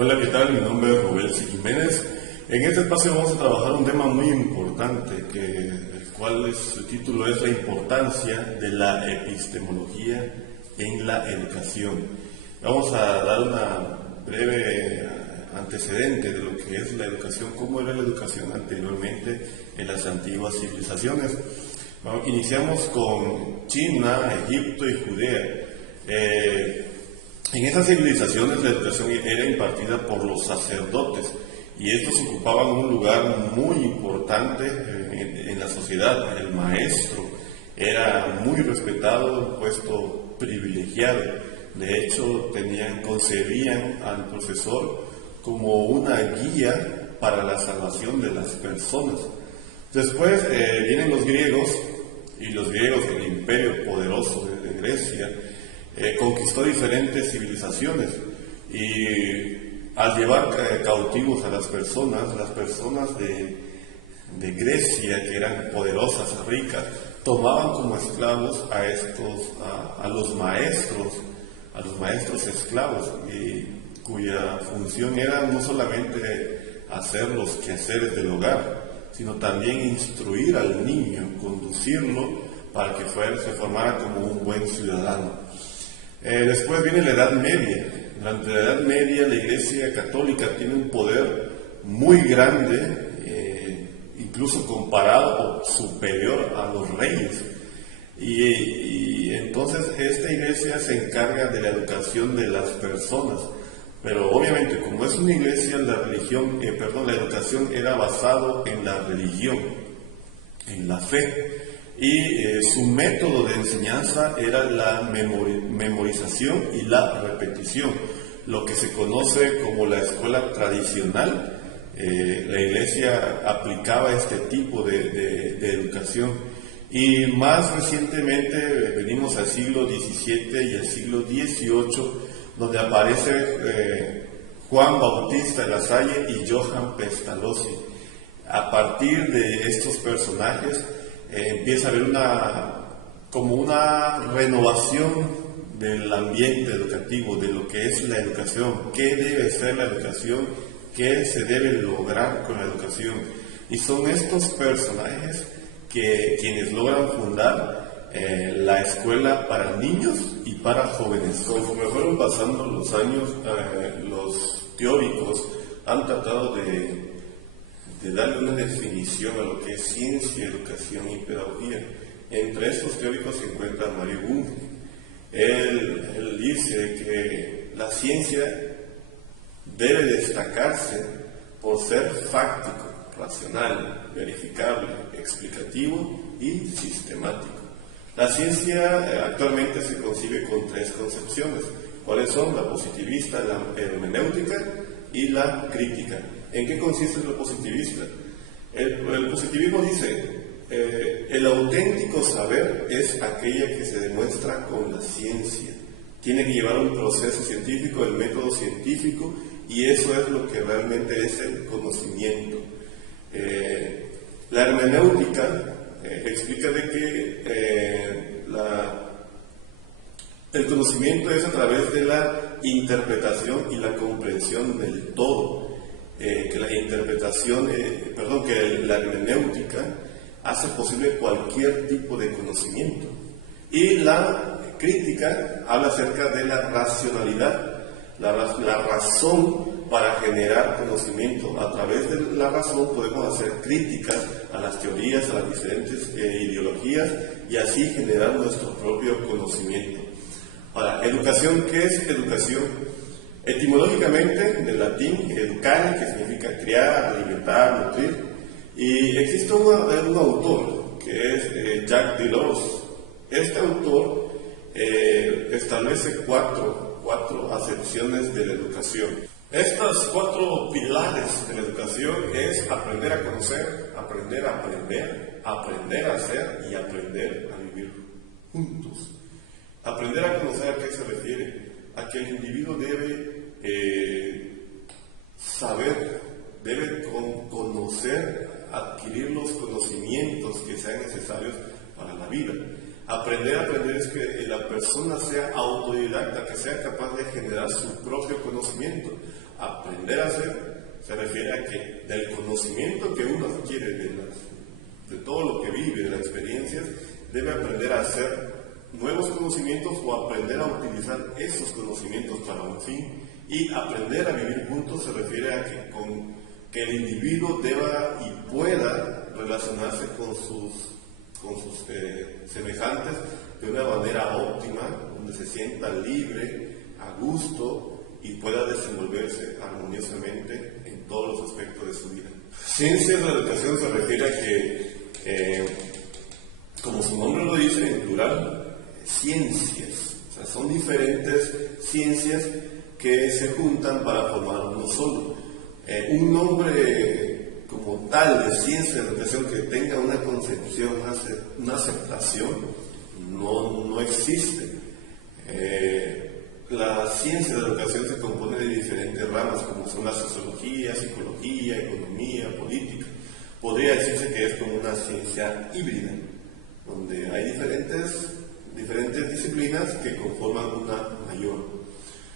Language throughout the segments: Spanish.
Hola, ¿qué tal? Mi nombre es Robelsi Jiménez. En este espacio vamos a trabajar un tema muy importante, su título es la importancia de la epistemología en la educación. Vamos a dar una breve antecedente de lo que es la educación, cómo era la educación anteriormente en las antiguas civilizaciones. Iniciamos con China, Egipto y Judea. En esas civilizaciones la educación era impartida por los sacerdotes y estos ocupaban un lugar muy importante en la sociedad. El maestro era muy respetado, un puesto privilegiado. De hecho, concebían al profesor como una guía para la salvación de las personas. Después vienen los griegos, y los griegos, el imperio poderoso de Grecia, conquistó diferentes civilizaciones y al llevar cautivos a las personas de Grecia, que eran poderosas, ricas, tomaban como esclavos a los maestros esclavos, cuya función era no solamente hacer los quehaceres del hogar, sino también instruir al niño, conducirlo para que se formara como un buen ciudadano. Después viene la Edad Media. Durante la Edad Media la Iglesia Católica tiene un poder muy grande, incluso comparado o superior a los reyes. Y entonces esta iglesia se encarga de la educación de las personas. Pero obviamente, como es una iglesia, la educación era basada en la religión, en la fe. Y su método de enseñanza era la memorización y la repetición, lo que se conoce como la escuela tradicional. La iglesia aplicaba este tipo de educación. Y más recientemente venimos al siglo XVII y al siglo XVIII, donde aparece Juan Bautista de la Salle y Johann Pestalozzi. A partir de estos personajes empieza a haber una renovación del ambiente educativo, de lo que es la educación, qué debe ser la educación, qué se debe lograr con la educación. Y son estos personajes quienes logran fundar la escuela para niños y para jóvenes. Conforme fueron pasando los años, los teóricos han tratado de darle una definición a lo que es ciencia, educación y pedagogía. Entre estos teóricos se encuentra Mario Bunge. Él dice que la ciencia debe destacarse por ser fáctico, racional, verificable, explicativo y sistemático. La ciencia actualmente se concibe con tres concepciones. ¿Cuáles son? La positivista, la hermenéutica y la crítica. ¿En qué consiste lo positivista? El positivismo dice, el auténtico saber es aquella que se demuestra con la ciencia. Tiene que llevar un proceso científico, el método científico, y eso es lo que realmente es el conocimiento. La hermenéutica explica de que el conocimiento es a través de la interpretación y la comprensión del todo. Que la hermenéutica hace posible cualquier tipo de conocimiento. Y la crítica habla acerca de la racionalidad, la razón para generar conocimiento. A través de la razón podemos hacer críticas a las teorías, a las diferentes ideologías y así generar nuestro propio conocimiento. Ahora, educación, ¿qué es educación? Etimológicamente, del latín, educare, que significa criar, alimentar, nutrir, y existe un autor, que es Jacques Delors. Este autor establece cuatro acepciones de la educación. Estas cuatro pilares de la educación es aprender a conocer, aprender a aprender, aprender a hacer y aprender a vivir juntos. Aprender a conocer, ¿a qué se refiere? A que el individuo debe saber, debe conocer, adquirir los conocimientos que sean necesarios para la vida. Aprender es que la persona sea autodidacta, que sea capaz de generar su propio conocimiento. Aprender a hacer se refiere a que del conocimiento que uno adquiere de todo lo que vive, de las experiencias, debe aprender a hacer nuevos conocimientos o aprender a utilizar esos conocimientos para un fin. Y aprender a vivir juntos se refiere a que el individuo deba y pueda relacionarse con sus semejantes de una manera óptima, donde se sienta libre, a gusto y pueda desenvolverse armoniosamente en todos los aspectos de su vida. Ciencias de la educación se refiere a que, como su nombre lo dice en plural, ciencias, o sea, son diferentes ciencias que se juntan para formar uno solo. Un nombre como tal de ciencia de educación que tenga una concepción, una aceptación, no existe. La ciencia de educación se compone de diferentes ramas, como son la sociología, psicología, economía, política. Podría decirse que es como una ciencia híbrida, donde hay diferentes disciplinas que conforman una mayor.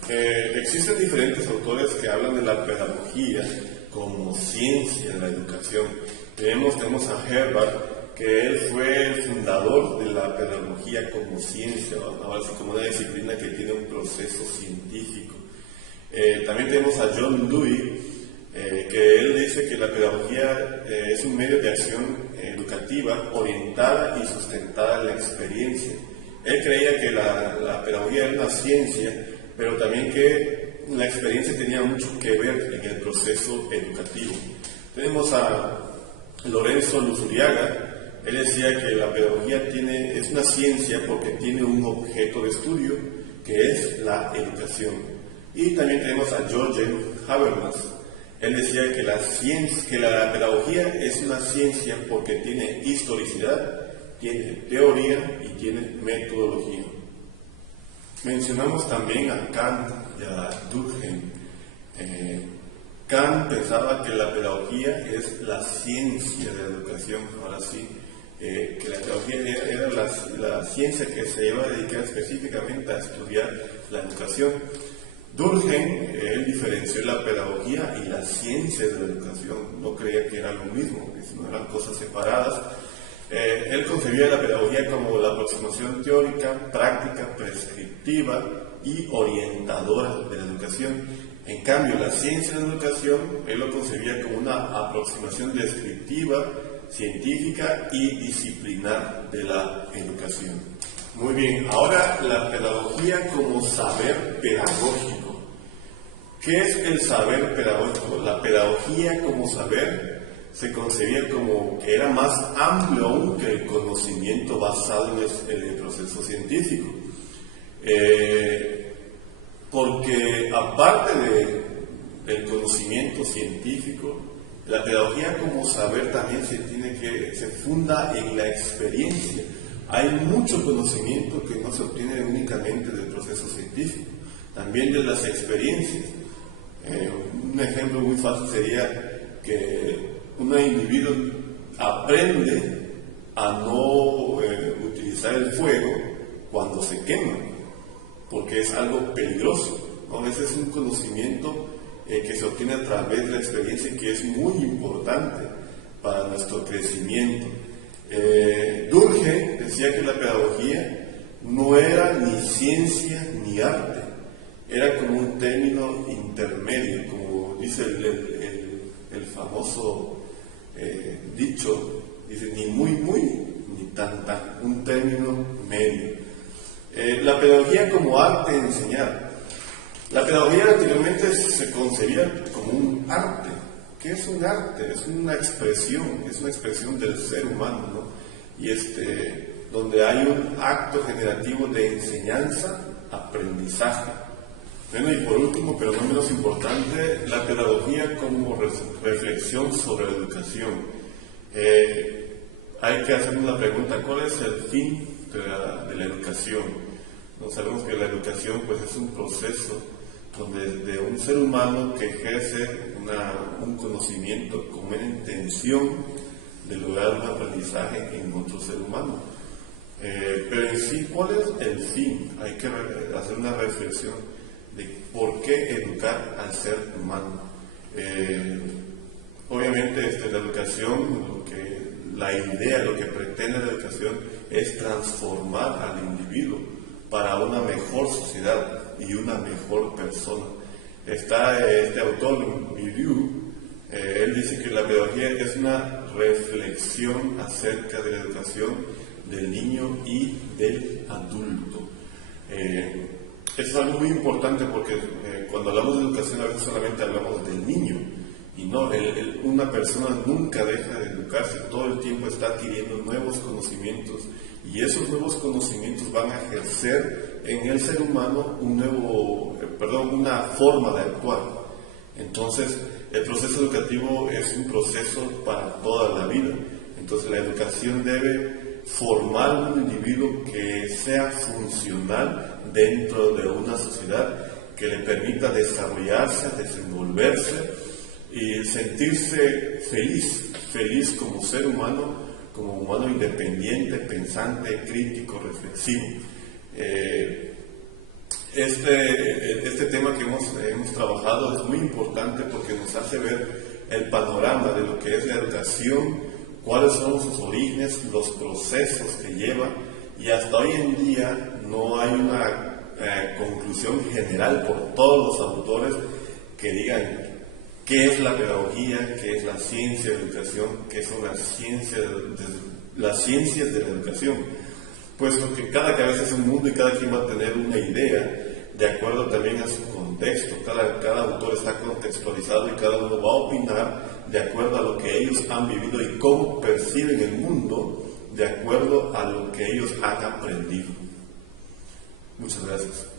Existen diferentes autores que hablan de la pedagogía como ciencia de la educación. Tenemos a Herbart, que él fue el fundador de la pedagogía como ciencia, ahora sí como una disciplina que tiene un proceso científico. También tenemos a John Dewey, que él dice que la pedagogía es un medio de acción educativa orientada y sustentada en la experiencia. Él creía que la pedagogía era una ciencia, pero también que la experiencia tenía mucho que ver en el proceso educativo. Tenemos a Lorenzo Luzuriaga. Él decía que la pedagogía es una ciencia porque tiene un objeto de estudio, que es la educación. Y también tenemos a Jürgen Habermas. Él decía que la pedagogía es una ciencia porque tiene historicidad, tiene teoría y tiene metodología. Mencionamos también a Kant y a Durkheim. Kant pensaba que la pedagogía es la ciencia de la educación, ahora sí, que la pedagogía era la ciencia que se iba a dedicar específicamente a estudiar la educación. Durkheim, él diferenció la pedagogía y la ciencia de la educación, no creía que era lo mismo, que no eran cosas separadas. Él concebía la pedagogía como la aproximación teórica, práctica, prescriptiva y orientadora de la educación. En cambio, la ciencia de la educación, él lo concebía como una aproximación descriptiva, científica y disciplinar de la educación. Muy bien, ahora la pedagogía como saber pedagógico. ¿Qué es el saber pedagógico? La pedagogía como saber se concebía como que era más amplio aún que el conocimiento basado en el proceso científico. Porque aparte del conocimiento científico, la pedagogía como saber también se funda en la experiencia. Hay mucho conocimiento que no se obtiene únicamente del proceso científico, también de las experiencias. Un ejemplo muy fácil sería que un individuo aprende a no utilizar el fuego cuando se quema, porque es algo peligroso, ¿no? Ese es un conocimiento que se obtiene a través de la experiencia y que es muy importante para nuestro crecimiento. Durkheim decía que la pedagogía no era ni ciencia ni arte, era como un término intermedio, como dice el famoso dicho, dice ni muy ni tan, un término medio. La pedagogía como arte de enseñar. La pedagogía anteriormente se concebía como un arte. ¿Qué es un arte? Es una expresión del ser humano, ¿no? Y donde hay un acto generativo de enseñanza, aprendizaje. Bueno, y por último, pero no menos importante, la pedagogía como reflexión sobre la educación. Hay que hacer una pregunta: ¿cuál es el fin de la educación? No sabemos que la educación pues es un proceso de un ser humano que ejerce un conocimiento con una intención de lograr un aprendizaje en otro ser humano. Pero en sí, ¿cuál es el fin? Hay que hacer una reflexión de por qué educar al ser humano. Obviamente la educación, la idea, lo que pretende la educación es transformar al individuo para una mejor sociedad y una mejor persona. Está este autor, Bourdieu, él dice que la pedagogía es una reflexión acerca de la educación del niño y del adulto. Eso es algo muy importante porque cuando hablamos de educación a veces solamente hablamos del niño y no, una persona nunca deja de educarse, todo el tiempo está adquiriendo nuevos conocimientos y esos nuevos conocimientos van a ejercer en el ser humano una forma de actuar. Entonces, el proceso educativo es un proceso para toda la vida. Entonces, la educación debe formar un individuo que sea funcional dentro de una sociedad, que le permita desarrollarse, desenvolverse y sentirse feliz como ser humano, como humano independiente, pensante, crítico, reflexivo. Este tema que hemos trabajado es muy importante porque nos hace ver el panorama de lo que es la educación, cuáles son sus orígenes, los procesos que lleva, y hasta hoy en día no hay una conclusión general por todos los autores que digan qué es la pedagogía, qué es la ciencia de la educación, qué son las ciencias de la educación, puesto que cada cabeza es un mundo y cada quien va a tener una idea de acuerdo también a su contexto. Cada autor está contextualizado y cada uno va a opinar de acuerdo a lo que ellos han vivido y cómo perciben el mundo de acuerdo a lo que ellos han aprendido. Muchas gracias.